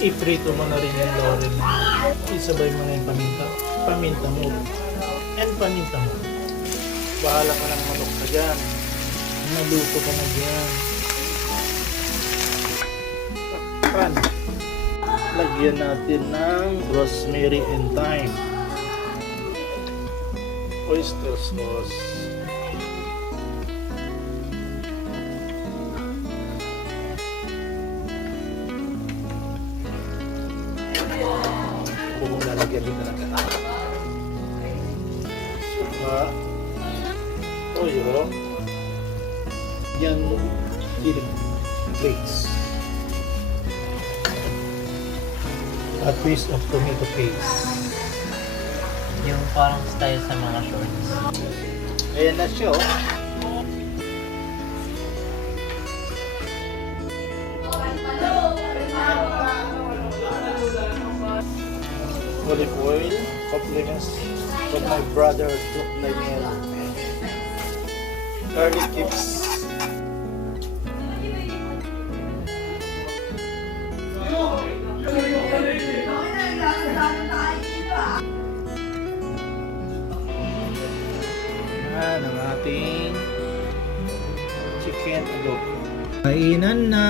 iprito mo na rin yung laurel. Isabay mo na yung paminta mo. And paminta mo. Bahala ka ng manok ka dyan. Naluto ka na dyan. Takpan. Lagyan natin ng rosemary and thyme. Oyster sauce. Kung lalagyan din na ng suka, toyo, yan chili flakes, a piece of tomato paste. Yung parang style sa mga shorts. Ayan na siya, oh. Olive oil, compliments from my brother Duke Daniel. Garlic tips. Yan ang ating chicken adobo. Kainan na!